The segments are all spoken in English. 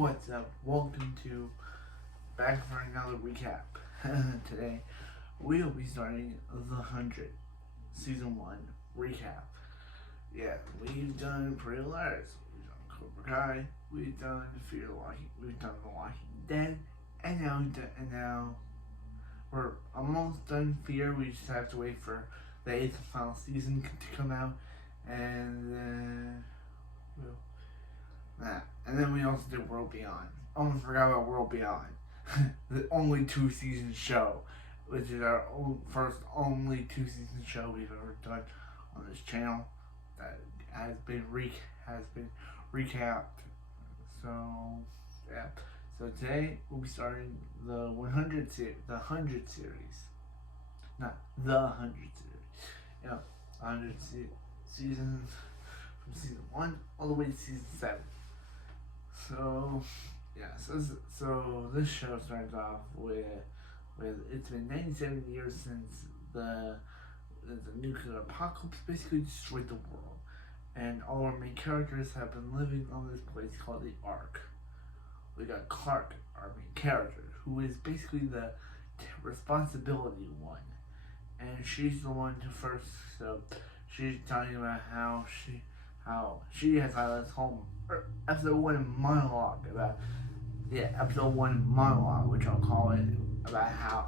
What's up? Welcome to back for another recap. Today we'll be starting the 100 season 1 recap. Yeah, we've done Pretty Liars, we've done Cobra Kai, we've done Fear the Walking, we've done The Walking Dead, and now we're almost done Fear. We just have to wait for the 8th and final season to come out, and then and then we also did World Beyond. Almost forgot about World Beyond. The only 2-season show, which is our first only 2-season show we've ever done on this channel that has been recapped. So yeah. So today we'll be starting the 100 series, not the 100 series. Yeah, 100 seasons from season 1 all the way to season 7. So yeah, so this show starts off with it's been 97 years since the nuclear apocalypse basically destroyed the world, and all our main characters have been living on this place called the Ark. We got Clark, our main character, who is basically the responsibility one, and she's the one who first. So she's talking about how she has had this whole episode 1 monologue episode 1 monologue, which I'll call it, about how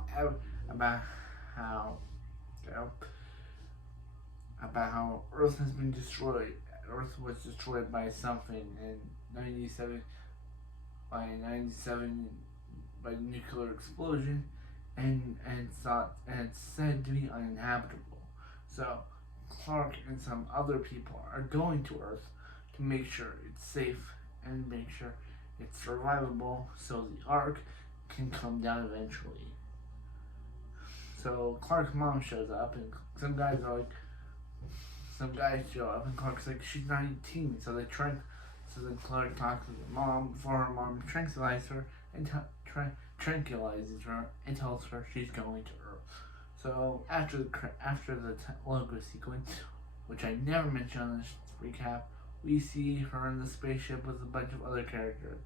Earth has been destroyed. Earth was destroyed by something in 97 by a nuclear explosion, and it's said to be uninhabitable. So Clark and some other people are going to Earth to make sure it's safe and make sure it's survivable, so the Ark can come down eventually. So Clark's mom shows up, and some guys show up, and Clark's like, she's not 18, so then Clark talks to the mom before her mom tranquilizes her and tranquilizes her and tells her she's going to Earth. So after the logo sequence, which I never mentioned on this recap, we see her in the spaceship with a bunch of other characters.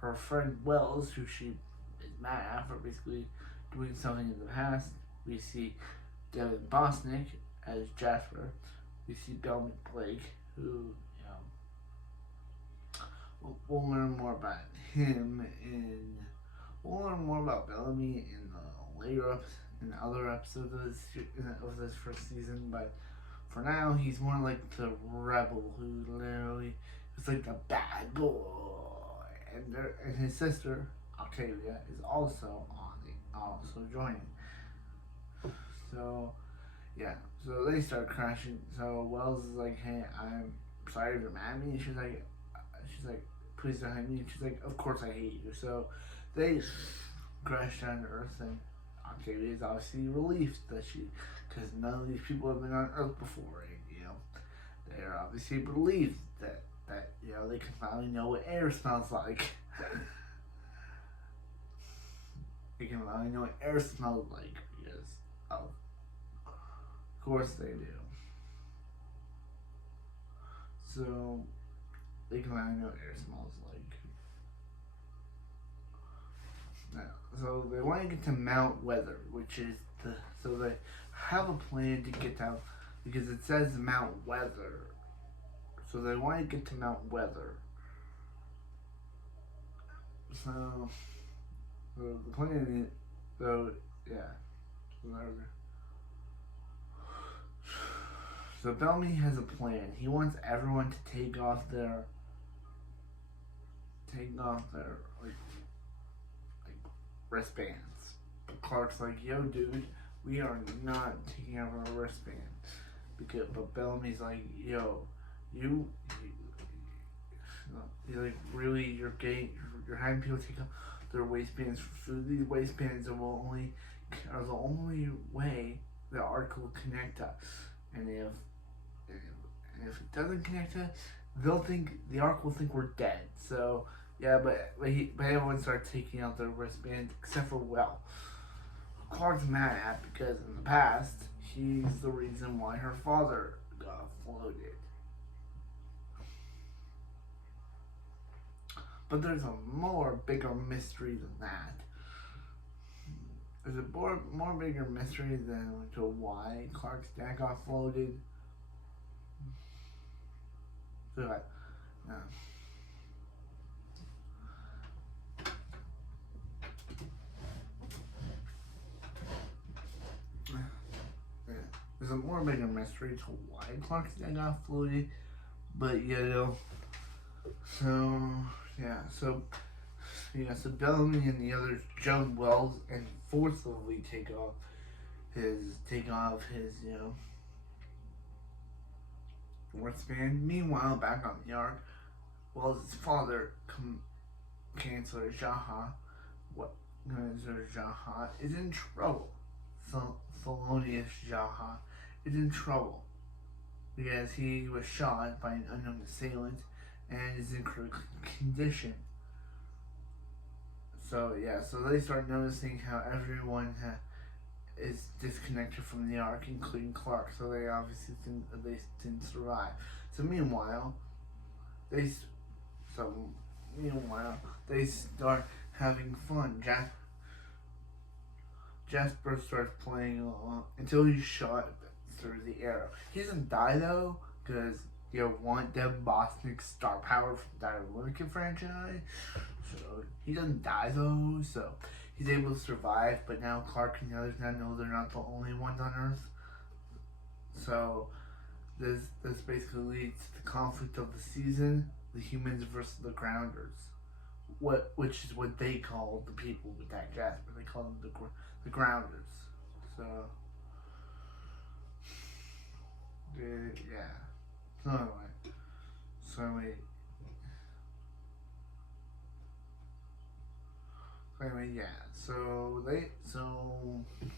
Her friend Wells, who she is mad at for basically doing something in the past. We see Devin Bosnick as Jasper. We see Bellamy Blake, who, we'll learn more about him we'll learn more about Bellamy in the other episodes of this first season, but for now, he's more like the rebel who literally is like the bad boy, and his sister Octavia is also joining. So yeah, so they start crashing. So Wells is like, "Hey, I'm sorry if you're mad at me." She's like, "Please don't hate me." She's like, "Of course I hate you." So they crash down to Earth, and Octavia is obviously relieved because none of these people have been on Earth before, and they're obviously relieved that they can finally know what air smells like. They can finally know what air smells like because, of course they do. So they can finally know what air smells like. Now, so they want to get to Mount Weather, which is so they have a plan to get down because it says Mount Weather. So they want to get to Mount Weather. So the plan is, So Bellamy has a plan. He wants everyone to take off their wristbands. But Clark's like, "Yo, dude, we are not taking off our wristbands." But Bellamy's like, "Yo, you're like, really, you're having people take off their waistbands for food. These waistbands are the only way the Ark will connect us. And if it doesn't connect us, the Ark will think we're dead." So yeah, but everyone starts taking out their wristbands except for Will. Clark's mad at because in the past he's the reason why her father got floated. But there's a bigger mystery than that. There's a more bigger mystery than to why Clark's dad got floated. So, there's a more bigger mystery to why Clark's dad got floated, but so Bellamy and the others, Joan Wells, and forcefully take off his wristband. Meanwhile, back on the Ark, Wells' father, Chancellor Jaha, is in trouble. Thelonious Jaha is in trouble because he was shot by an unknown assailant and is in critical condition. So they start noticing how everyone is disconnected from the Ark, including Clark. So they obviously think they didn't survive. So meanwhile, they start having fun. Jasper starts playing along until he's shot through the arrow. He doesn't die though, because want Deb Bosnick's star power from the Diane'S franchise. So he doesn't die though, so he's able to survive. But now Clark and the others now know they're not the only ones on Earth. So this basically leads to the conflict of the season: the humans versus the Grounders. Which is what they call the people with that Jasper. They call them the Grounders. So yeah. So anyway, yeah. So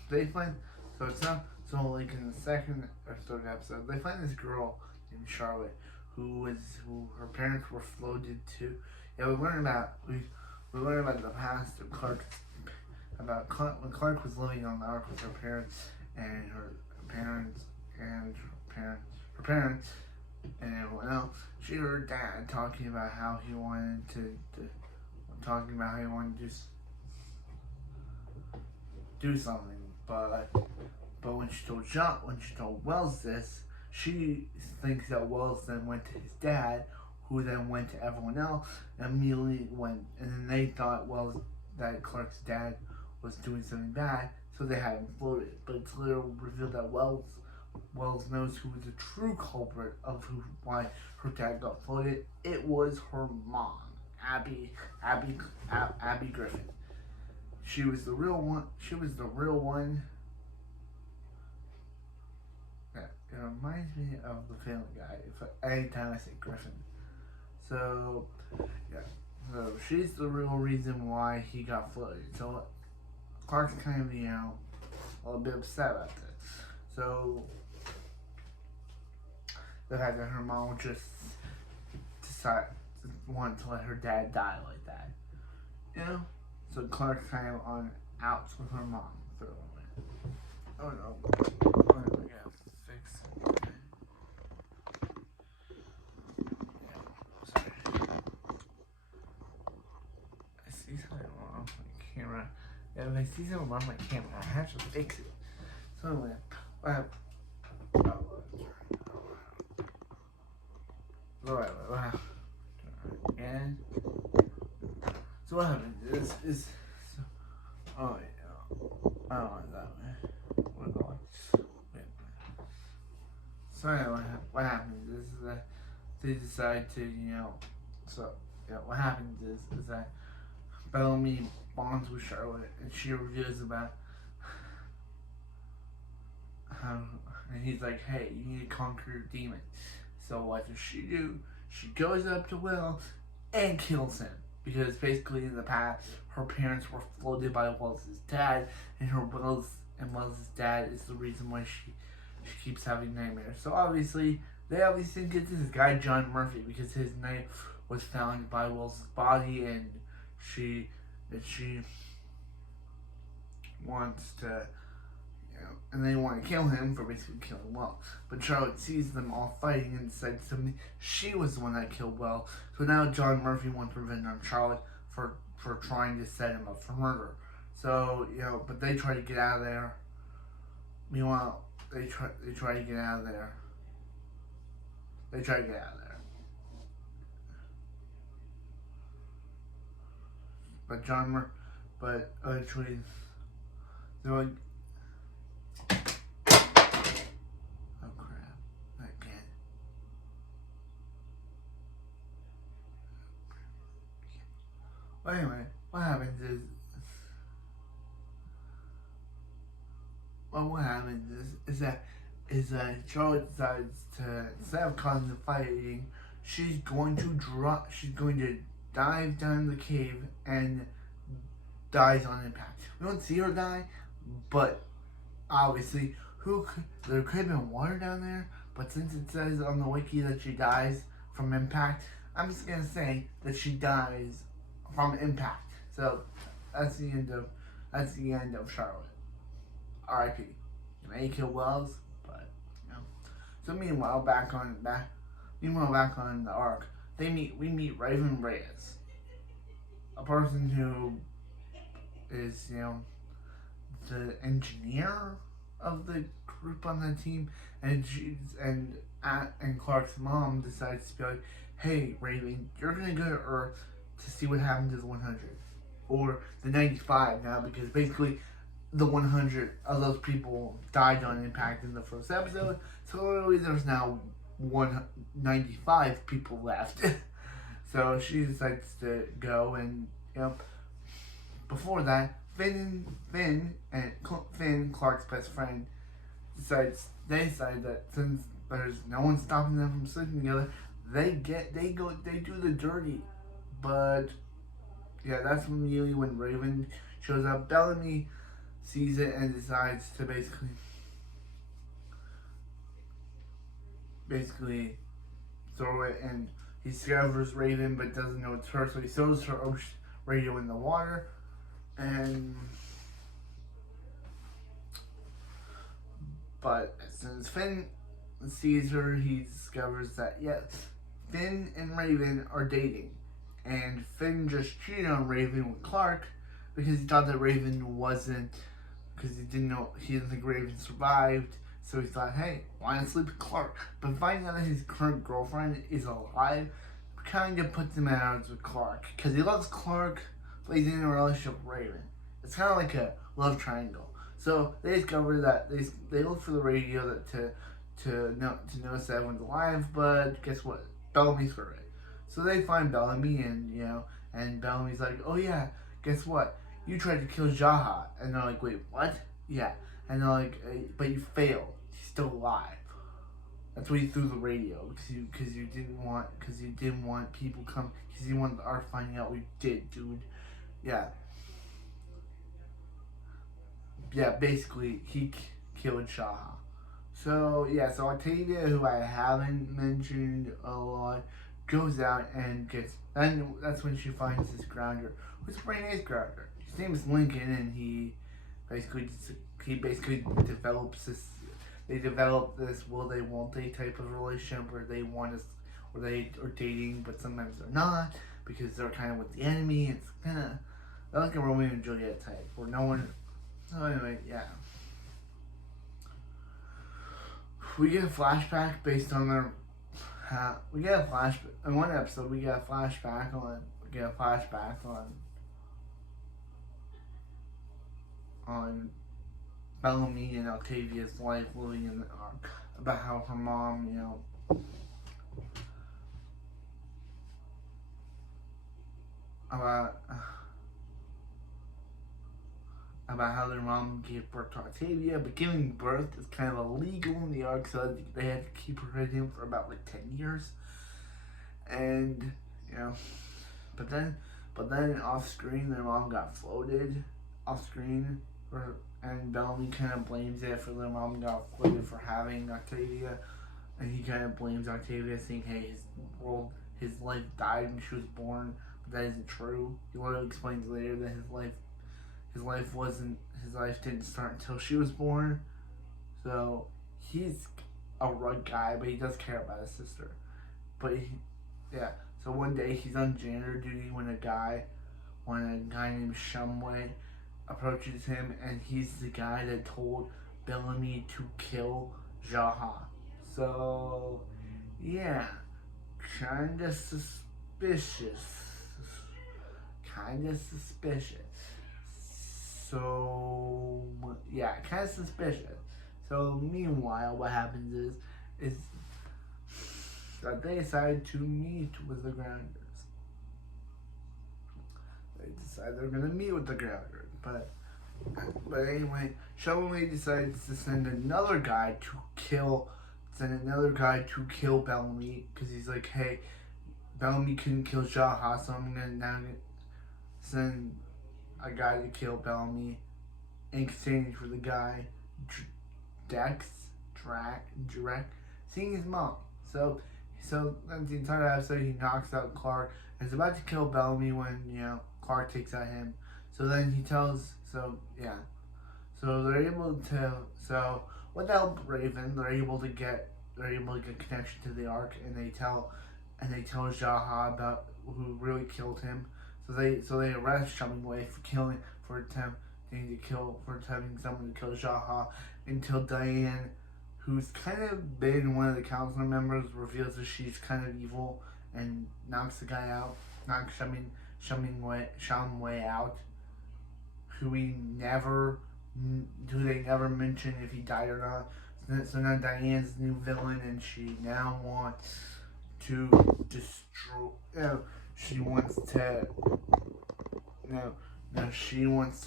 they find, so it's not, so like in the second or third episode, they find this girl named Charlotte who her parents were floated to. Yeah, we learn about the past of Clark, when Clark was living on the Ark with her parents and everyone else. She heard Dad talking about how he wanted to do something, but when she told Wells this, she thinks that Wells then went to his dad, who then went to everyone else, and immediately went, and then they thought that Clark's dad was doing something bad, so they had him floated. But it's later revealed that Wells knows who was the true culprit of why her dad got floated. It was her mom, Abby Griffin. She was the real one. Yeah, it reminds me of the Family Guy. Anytime I say Griffin. So yeah, so she's the real reason why he got floated. So Clark's kind of a little bit upset about this. So the fact that her mom would just want to let her dad die like that. So Clark's kind of on outs with her mom for a moment. Oh no. Oh, we gotta fix it. Okay. Yeah, sorry. I see something wrong with my camera. Yeah, if I see something wrong with my camera, I have to fix it. So anyway, and so what happened is oh yeah, I don't like that way. We're going. So anyway, what happens is that they decide to what happens is that Bellamy bonds with Charlotte, and she reveals about how, and he's like, hey, you need to conquer your demon. So what does she do? She goes up to Will and kills him. Because basically in the past, her parents were floated by Wells' dad, and Wells' dad is the reason why she keeps having nightmares. So they obviously think it's this guy John Murphy, because his knife was found by Wells' body, and she wants to and they want to kill him for basically killing Will. But Charlotte sees them all fighting and decides something she was the one that killed Will. So now John Murphy wants revenge on Charlotte for trying to set him up for murder. So, but they try to get out of there. Meanwhile, they try to get out of there. They try to get out of there. But eventually, they're like, oh crap, again. Well, anyway, what happens is, that Charlotte decides to, instead of causing the fighting, she's going to dive down the cave and dies on impact. We don't see her die, but obviously, there could have been water down there, but since it says on the wiki that she dies from impact, I'm just gonna say that she dies from impact. So that's the end of Charlotte. R.I.P. You may kill Wells, but So meanwhile, back on the arc, we meet Raven Reyes, a person who is the engineer of the group on the team, and Clark's mom decides to be like, "Hey, Raven, you're gonna go to Earth to see what happened to the 100 or the 95 now, because basically the 100 of those people died on impact in the first episode, so literally there's now 195 people left." So she decides to go, and before that, Finn, Clark's best friend, they decide that since there's no one stopping them from sleeping together, they do the dirty. But that's immediately when Raven shows up. Bellamy sees it and decides to basically throw it, and he discovers Raven but doesn't know it's her, so he throws her radio in the water. But since Finn sees her, he discovers that Finn and Raven are dating, and Finn just cheated on Raven with Clark because he thought that Raven wasn't, because he didn't think Raven survived. So he thought, hey, why not sleep with Clark? But finding out that his current girlfriend is alive kind of puts him at odds with Clark, because he loves Clark, but he's in a relationship with Raven. It's kind of like a love triangle. So they discover that they look for the radio to notice that everyone's alive, but guess what? Bellamy's heard it. So they find Bellamy, and Bellamy's like, oh yeah, guess what? You tried to kill Jaha. And they're like, wait, what? Yeah. And they're like, but you failed. He's still alive. That's why you threw the radio, because you didn't want people come, because you wanted our finding out we did, dude. Yeah. Yeah, basically, he killed Shaha. So Octavia, who I haven't mentioned a lot, goes out and that's when she finds this grounder, who's a pretty nice grounder. His name is Lincoln, and he basically develops this. They develop this will they won't they type of relationship where they are dating, but sometimes they're not because they're kind of with the enemy. It's kind of like a Romeo and Juliet type where no one. So anyway, we get a flashback based on their. We get a flashback in one episode. We get a flashback on Bellamy and Octavia's life living in the ark, about how her mom, about how their mom gave birth to Octavia, but giving birth is kind of illegal in the ark, so they had to keep her hidden for about 10 years. And but then off screen, their mom got floated off screen, and Bellamy kind of blames it for their mom got floated for having Octavia, and he kind of blames Octavia, saying, hey, his life died when she was born, but that isn't true. He literally explains later that his life his life didn't start until she was born. So he's a rug guy, but he does care about his sister. But yeah. So one day he's on janitor duty when a guy named Shumway approaches him, and he's the guy that told Bellamy to kill Jaha. So yeah, kinda suspicious. Kinda suspicious. So yeah, kinda suspicious. So meanwhile, what happens is that they decide to meet with the Grounders. They decide they're gonna meet with the Grounders, but anyway, Shumway decides to send another guy to kill Bellamy, because he's like, hey, Bellamy couldn't kill Jaha, so I'm gonna now send a guy to kill Bellamy in exchange for the guy Drek seeing his mom. So that's the entire episode. He knocks out Clark and is about to kill Bellamy when Clark takes out him. So then he tells. So they're able to. So with the help of Raven, they're able to get connection to the Ark, and they tell Jaha about who really killed him. So they arrest Shumway for attempting someone to kill Jaha, until Diane, who's kind of been one of the council members, reveals that she's kind of evil and knocks the guy out, knocks Shumway out, who they never mention if he died or not. So now Diane's new villain, and she now wants to destroy. She wants to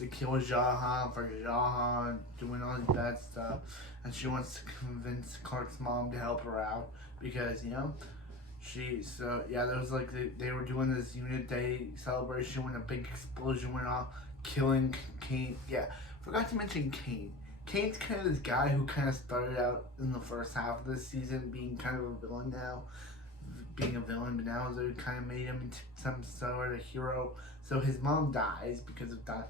kill Jaha for Jaha doing all this bad stuff, and she wants to convince Clark's mom to help her out because there was they were doing this Unit Day celebration when a big explosion went off, killing Kane. Yeah, forgot to mention Kane. Kane's kind of this guy who kind of started out in the first half of this season being kind of a villain now. Being a villain, but now they kind of made him into some sort of hero. So his mom dies because of that,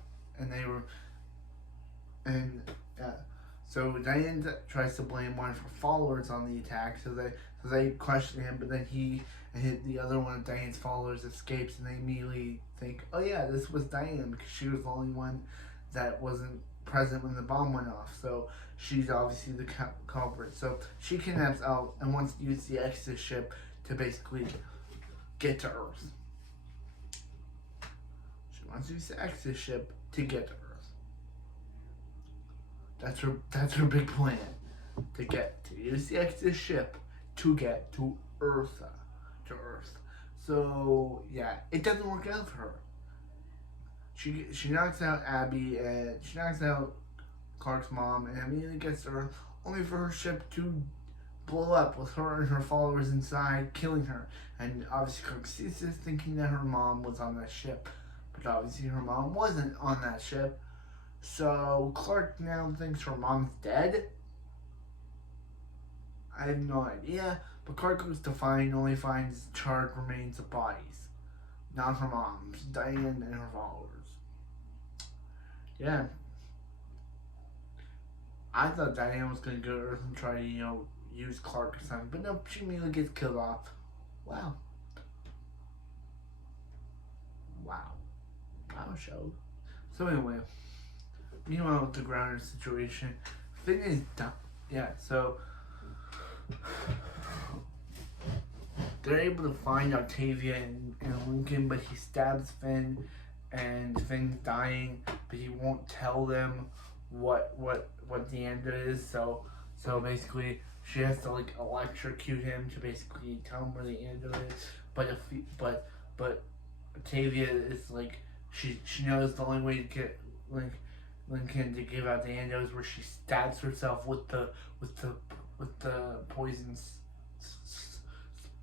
so Diane tries to blame one of her followers on the attack. So they question him, but then the other one of Diane's followers escapes, and they immediately think, oh yeah, this was Diane because she was the only one that wasn't present when the bomb went off. So she's obviously the culprit. So she kidnaps Elle and wants to use the Exodus ship to basically get to Earth. She wants to use the Exodus ship to get to Earth. That's her big plan. To use the Exodus ship to get to Earth. So yeah, it doesn't work out for her. She knocks out Abby, and she knocks out Clark's mom, and immediately gets to Earth, only for her ship to blow up with her and her followers inside, killing her. And obviously Clark sees this, thinking that her mom was on that ship, but obviously her mom wasn't on that ship. So Clark now thinks her mom's dead. I have no idea, but Clark goes to only finds charred remains of bodies, not her mom's, Diane and her followers. Yeah, I thought Diane was gonna go to Earth and try to use Clark or something, but no, she immediately gets killed off. Wow, show. So anyway, meanwhile with the Grounder situation, Finn is done. Yeah, so they're able to find Octavia and Lincoln, but he stabs Finn, and Finn's dying, but he won't tell them what the end is. So basically, she has to electrocute him to basically tell him where the end is. But Octavia is she knows the only way to get Lincoln to give out the endo is where she stabs herself with the poison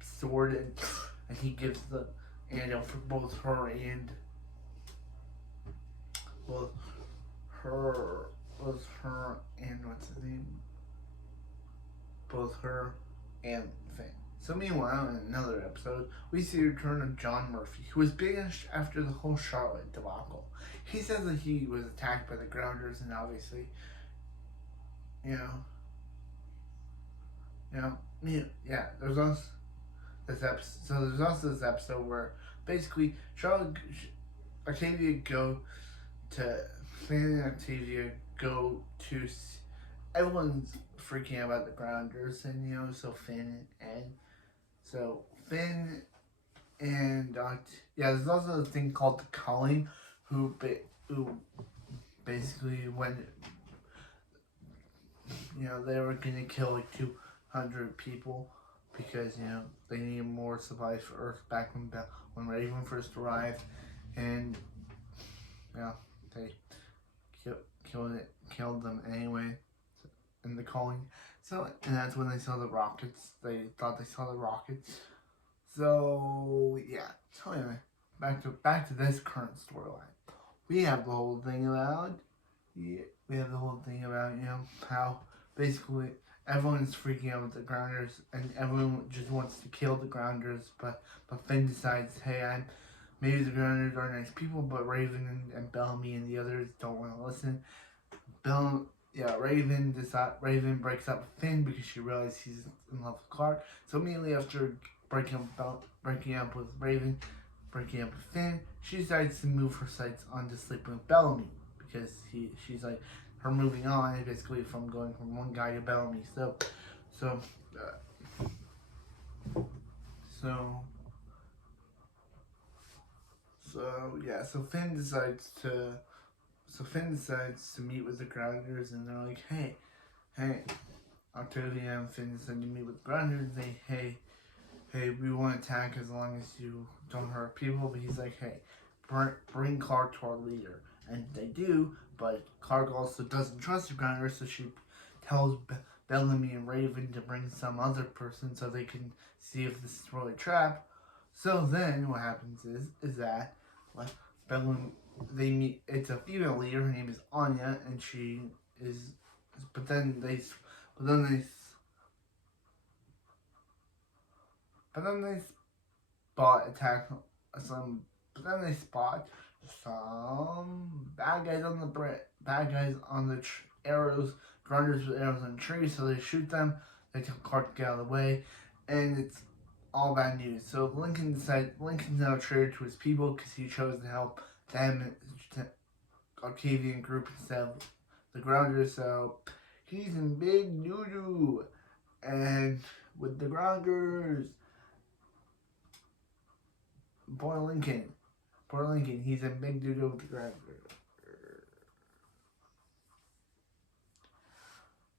sword, and he gives the endo for both her and what's his name? Both her and Finn. So meanwhile, in another episode, we see the return of John Murphy, who was big after the whole Charlotte debacle. He says that he was attacked by the Grounders, and obviously, you know, yeah. There's also this episode. So there's also this episode where basically Charlotte, Octavia go to Finn and Octavia go to. Everyone's freaking out about the Grounders, and so Finn and there's also a thing called the Calling, who basically when they were gonna kill like 200 people because they needed more supplies for Earth back when Raven first arrived, and they killed them anyway in the Calling. And that's when they saw the rockets. They thought they saw the rockets. So yeah. So anyway, back to this current storyline. We have the whole thing about how basically everyone's freaking out with the Grounders, and everyone just wants to kill the Grounders, but Finn decides, hey, maybe the Grounders are nice people, but Raven and Bellamy and the others don't want to listen. Raven breaks up with Finn because she realizes he's in love with Clark. So immediately after breaking up with Raven, breaking up with Finn, she decides to move her sights onto sleeping with Bellamy because she's like, her moving on is basically from going from one guy to Bellamy. So Finn decides to meet with the Grounders, and they're like, hey, Octavia and Finn decide to meet with the Grounders. Hey, we won't attack as long as you don't hurt people. But he's like, hey, bring Clark to our leader. And they do, but Clark also doesn't trust the Grounders, so she tells Bellamy and Raven to bring some other person so they can see if this is really a trap. So then what happens is that Bellamy, they meet. It's a female leader. Her name is Anya, and she is. But then they spot attack some. But then they spot some bad guys on the arrows, Grounders with arrows on trees. So they shoot them. They tell Clark to get out of the way, and it's all bad news. So Lincoln's now a traitor to his people because he chose to help them, Octavian group instead of the Grounders. So he's in big doo-doo, and with the Grounders, poor Lincoln, he's in big doo-doo with the Grounders.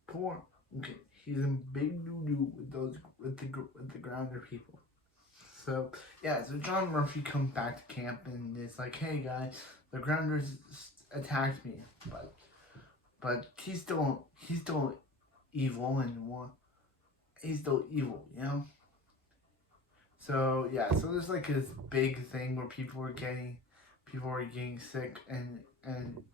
Poor Lincoln, he's in big doo-doo with the Grounder people. So John Murphy comes back to camp and is like, hey guys, the Grounders attacked me, but he's still evil, and he's still evil, So there's like this big thing where people are getting sick, and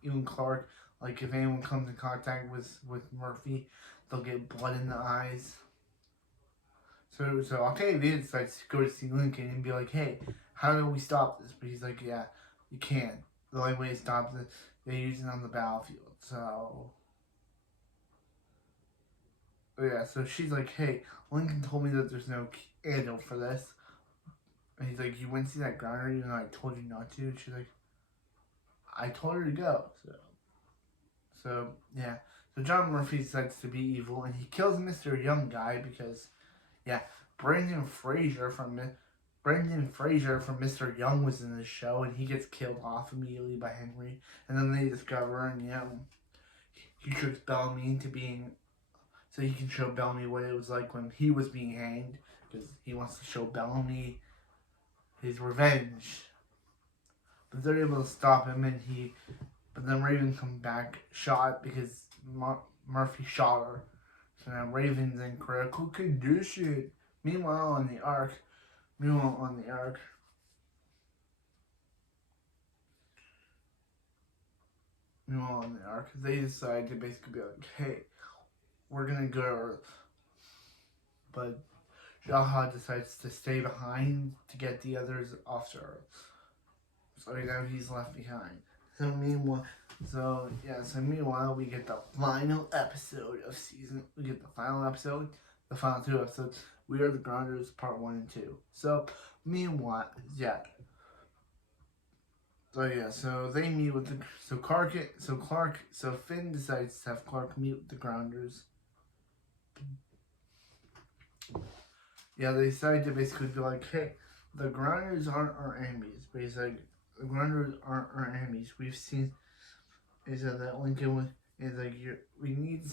even Clark, like if anyone comes in contact with Murphy, they'll get blood in the eyes. So Octavia decides to go to see Lincoln and be like, hey, how do we stop this? But he's like, yeah, you can't. The only way to stop this, they use it on the battlefield. So she's like, hey, Lincoln told me that there's no antidote for this. And he's like, you went to see that Grounder even though I told you not to? And she's like, I told her to go. So John Murphy decides to be evil, and he kills Mr. Young Guy because, Brendan Fraser from Mr. Young was in the show, and he gets killed off immediately by Henry. And then they discover, and he tricks Bellamy into being, so he can show Bellamy what it was like when he was being hanged, because he wants to show Bellamy his revenge. But they're able to stop him, but then Raven comes back shot because Murphy shot her. So now Raven's in critical condition. Meanwhile on the Ark, they decide to basically be like, hey, we're gonna go to Earth. But Jaha decides to stay behind to get the others off to Earth. So now he's left behind. So meanwhile, we get the final episode of season. We get the final episode, the final 2 episodes. We Are the Grounders, Part 1 and 2. So meanwhile, so they meet with Finn decides to have Clark meet with the Grounders. Yeah, they decide to basically be like, hey, the Grounders aren't our enemies. But he's like, the Grounders aren't our enemies. We've seen is that Lincoln is like, we need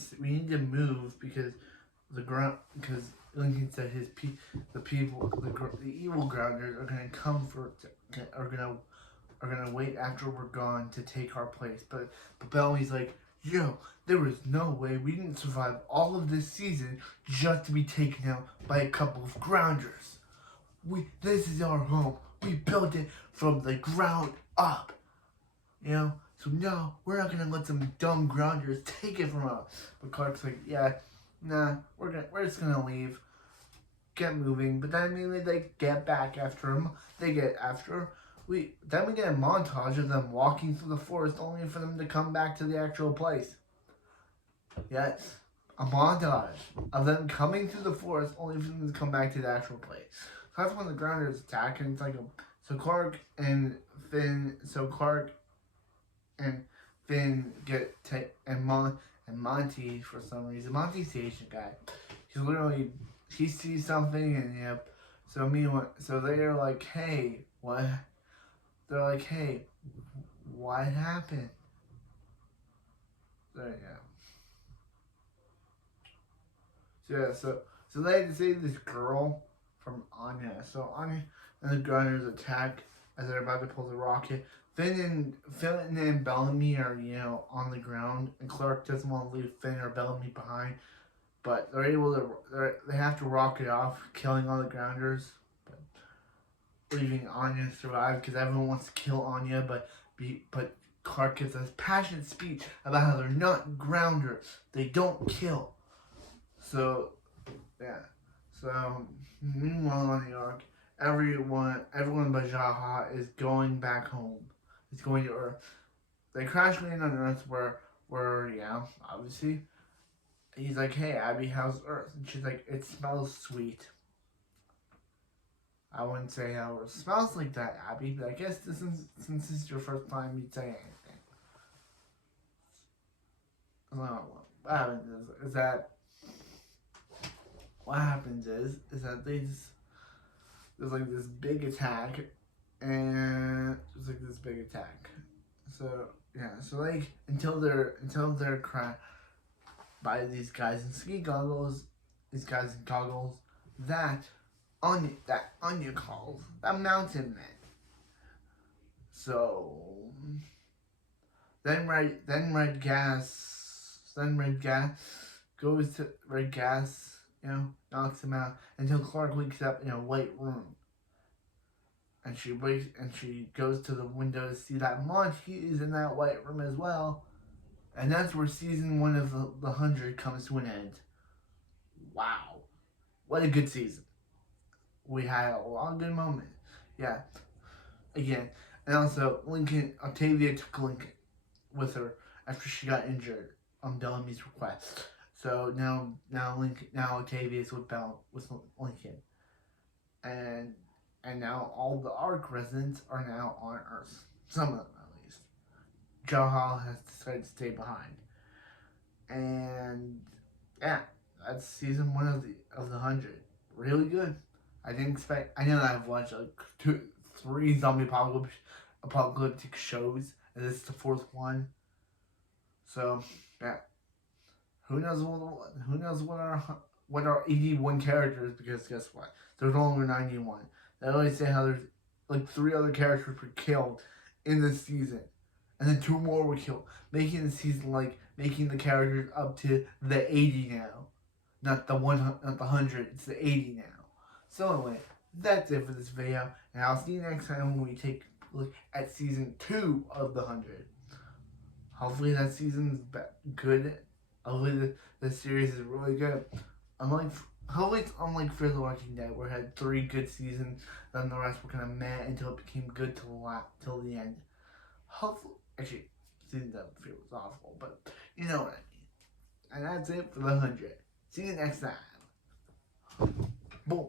to move because because Lincoln said the evil Grounders are gonna are gonna wait after we're gone to take our place. But Bellamy's like, yo, there was no way we didn't survive all of this season just to be taken out by a couple of Grounders. This is our home. We built it from the ground up. You know? So no, we're not gonna let some dumb Grounders take it from us. But Clark's like, yeah, nah, we're just gonna leave. Get moving. But then immediately they get back after him. They get after Then we get a montage of them walking through the forest only for them to come back to the actual place. Yes, a montage of them coming through the forest only for them to come back to the actual place. So that's when the Grounders attack, and it's like Clark and Finn and Monty, for some reason. Monty's the Asian guy. He sees something, and so they're like, hey, what? They're like, hey, what happened? So they had to save this girl from Anya. So Anya and the Grounders attack as they're about to pull the rocket. Finn and Bellamy are, on the ground, and Clark doesn't want to leave Finn or Bellamy behind. But they have to rocket off, killing all the Grounders, but leaving Anya to survive because everyone wants to kill Anya, but Clark gives a passionate speech about how they're not Grounders. They don't kill. So, yeah. So, meanwhile on the Ark, everyone but Jaha is going back home. It's going to Earth. They crash land on Earth where obviously. He's like, hey, Abby, how's Earth? And she's like, it smells sweet. I wouldn't say how it smells like that, Abby, but I guess since this is your first time, you'd say anything. What happens is that there's like this big attack, and there's like this big attack. So like until they're crashed by these guys in goggles, that Anya calls that mountain man. So then red gas goes to red gas, knocks him out until Clark wakes up in a white room. And she goes to the window to see that Monty is in that white room as well. And that's where season 1 of the 100 comes to an end. Wow. What a good season. We had a lot of good moments. Yeah. Again. And also, Octavia took Lincoln with her after she got injured on Bellamy's request. So now Octavia's with Lincoln. And now all the Ark residents are now on Earth. Some of them, at least. Jaha has decided to stay behind. And yeah, that's season 1 of the 100. Really good. I know that I've watched like 3 zombie apocalyptic shows, and this is the 4th one. So yeah, who knows what our 81 characters, because guess what? There's no longer 91. They always say how there's like 3 other characters were killed in this season, and then 2 more were killed, making the season making the characters up to the 80 now, not the 100. It's the 80 now. So anyway, that's it for this video, and I'll see you next time when we take a look at season 2 of the 100. Hopefully that season's good. Hopefully the series is really good. hopefully it's unlike Fear the Walking Dead, where it had 3 good seasons, then the rest were kind of meh until it became good till the end. Hopefully, actually, season 7 Fear was awful, but you know what I mean. And that's it for the 100. See you next time. Boom.